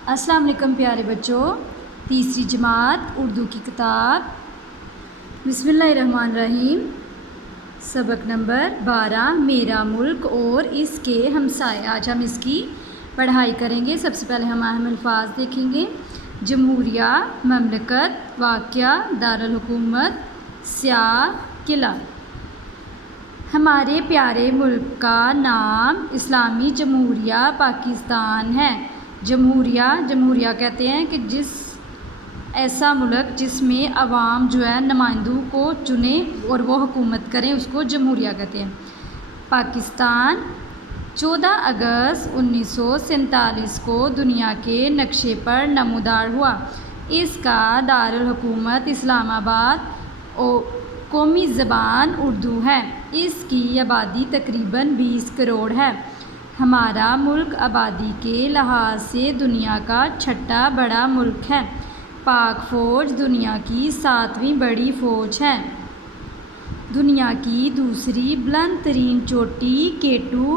अस्सलाम वालेकुम प्यारे बच्चों, तीसरी जमात उर्दू की किताब बिस्मिल्लाहिर्रहमानिर्रहीम सबक नंबर 12 मेरा मुल्क और इसके हमसाए। आज हम इसकी पढ़ाई करेंगे। सबसे पहले हम अहम अल्फाज देखेंगे। जमहूरिया, ममलकत, वाक़या, दारुल हुकूमत, स्याह, किला। हमारे प्यारे मुल्क का नाम इस्लामी जमहूरिया पाकिस्तान है। जमहूरिया कहते हैं कि ऐसा मुल्क जिसमें अवाम जो है नुमाइंदों को चुने और वो हुकूमत करें, उसको जमहूरिया कहते हैं। पाकिस्तान 14 अगस्त 1947 को दुनिया के नक्शे पर नमूदार हुआ। इसका दारुल हुकूमत इस्लामाबाद और कौमी ज़बान उर्दू है। इसकी आबादी तकरीबन 20 करोड़ है। हमारा मुल्क आबादी के लिहाज से दुनिया का छठा बड़ा मुल्क है। पाक फ़ौज दुनिया की 7वीं बड़ी फ़ौज है। दुनिया की दूसरी बुलंद तरीन चोटी केटू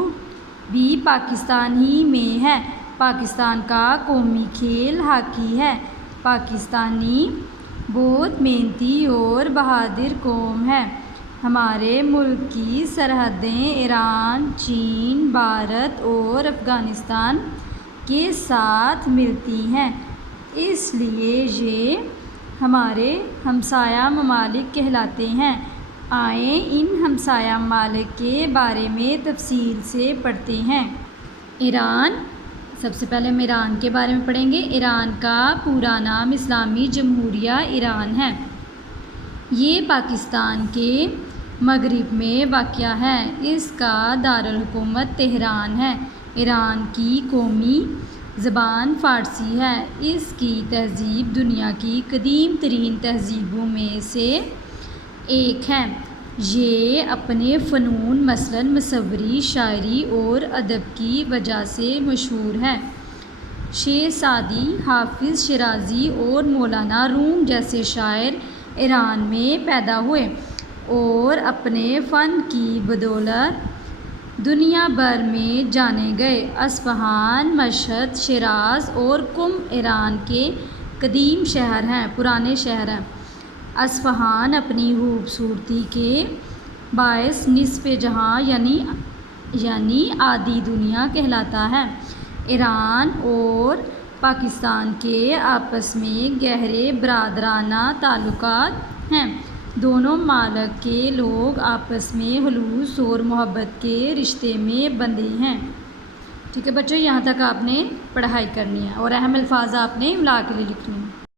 भी पाकिस्तान ही में है। पाकिस्तान का कौमी खेल हॉकी है। पाकिस्तानी बहुत मेहनती और बहादुर कौम है। हमारे मुल्क की सरहदें ईरान, चीन, भारत और अफ़गानिस्तान के साथ मिलती हैं, इसलिए ये हमारे हमसाया ममालिक कहलाते हैं। आए इन हमसाया ममालिक के बारे में तफसील से पढ़ते हैं। ईरान, सबसे पहले हम ईरान के बारे में पढ़ेंगे। ईरान का पूरा नाम इस्लामी जमहूरिया ईरान है। ये पाकिस्तान के मगरिब में वाक़या है। इसका दारुल हुकूमत तेहरान है। ईरान की कौमी ज़बान फ़ारसी है। इसकी तहज़ीब दुनिया की कदीम तरीन तहज़ीबों में से एक है। ये अपने फ़नून मसलन मुसव्वरी, शायरी और अदब की वजह से मशहूर है। शेर सादी, हाफिज़ शिराज़ी और मौलाना रूम जैसे शायर ईरान में पैदा हुए और अपने फ़न की बदौलत दुनिया भर में जाने गए। अस्फ़हान, मशहद, शिराज़ और कुम ईरान के कदीम शहर हैं, पुराने शहर हैं। अस्फ़हान अपनी खूबसूरती के बायस निस्फ़े जहाँ यानी आधी दुनिया कहलाता है। ईरान और पाकिस्तान के आपस में गहरे बरादराना ताल्लुकात हैं। दोनों ममालिक के लोग आपस में हुलूस और मोहब्बत के रिश्ते में बंधे हैं। ठीक है बच्चों, यहाँ तक आपने पढ़ाई करनी है और अहम अल्फाज आपने इमला के लिए लिखनी है।